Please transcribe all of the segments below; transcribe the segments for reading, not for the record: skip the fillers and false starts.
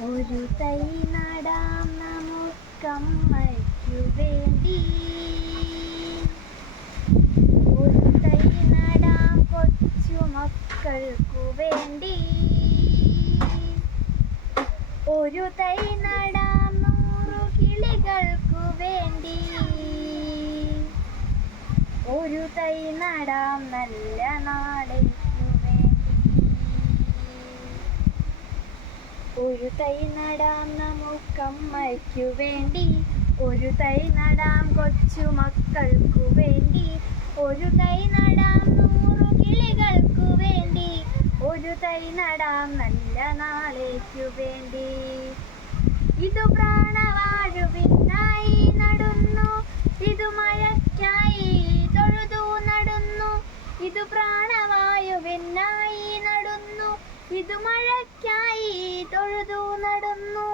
ഒരു തൈ നടാം നമുക്കമ്മയ്ക്കു വേണ്ടി, ഒരു തൈ നടാം കൊച്ചുമക്കൾക്കു വേണ്ടി, ഒരു തൈ നടാം 100 കിളികൾക്കു വേണ്ടി, ഒരു തൈ നടാം നല്ല നാളേക്കു വേണ്ടി, ഒരു തൈ നടാം നമുക്കമ്മയ്ക്കു വേണ്ടി, ഒരു തൈ നടാം കൊച്ചുമക്കൾക്കു വേണ്ടി, ഒരു തൈ നടാം 100 കിളികൾക്കു വേണ്ടി, ഒരു തൈ നടാം നല്ല നാളേക്കു വേണ്ടി. ഇതു പ്രാണവാഴുവിനായി നടുന്നു, ഇതു മഴയ്ക്കായി തൊഴുതു നടുന്നു, ഇതു പ്രാണവായുവിനായി നടുന്നു, ഇതു മഴയ്ക്കായി തൊഴുതു നടുന്നു.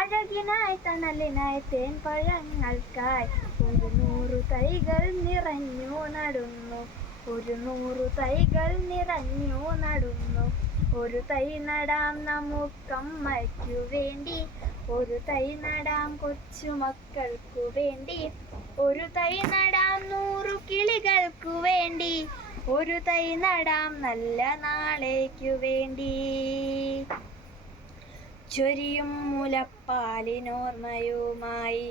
അഴകിനായി തണലിനായി തേൻ പഴങ്ങൾക്കായി 100 തൈകൾ നിറഞ്ഞു നടുന്നു, 100 തൈകൾ നിറഞ്ഞു നടുന്നു. ഒരു തൈ നടാം നമുക്കമ്മയ്ക്കു വേണ്ടി, ഒരു തൈ നടാം കൊച്ചുമക്കൾക്കു വേണ്ടി, ഒരു തൈ നടാം 100 കിളികൾക്കു വേണ്ടി, ഒരു തൈ നടാം നല്ല നാളേക്കു വേണ്ടി. ചൊരിയും മുലപ്പാലിനോർമ്മയുമായി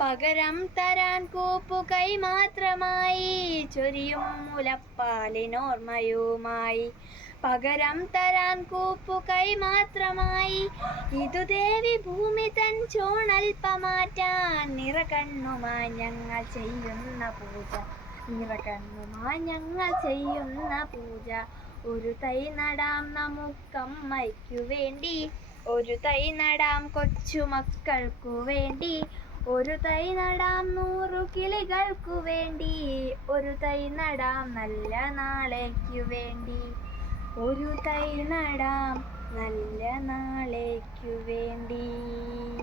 പകരം തരാൻ കൂപ്പുകൈ മാത്രമായി, ചൊരിയും മുലപ്പാലിനോർമ്മയുമായി പകരം തരാൻ കൂപ്പുകൈ മാത്രമായി. ഇതു ദേവി ഭൂമി തൻ ചോണൽപ്പമാറ്റാൻ നിറകണ്ണുമായി ഞങ്ങൾ ചെയ്യുന്ന പൂജ, നിറകണ്ണുമായി ഞങ്ങൾ ചെയ്യുന്ന പൂജ. ഒരു തൈ നടാം നമുക്കമ്മയ്ക്കു വേണ്ടി, ഒരു തൈ നടാം കൊച്ചുമക്കൾക്കു വേണ്ടി, ഒരു തൈ നടാം 100 കിളികൾക്കു വേണ്ടി, ഒരു തൈ നടാം നല്ല നാളേക്കു വേണ്ടി, ഒരു തൈ നടാം നല്ല നാളേക്കു വേണ്ടി.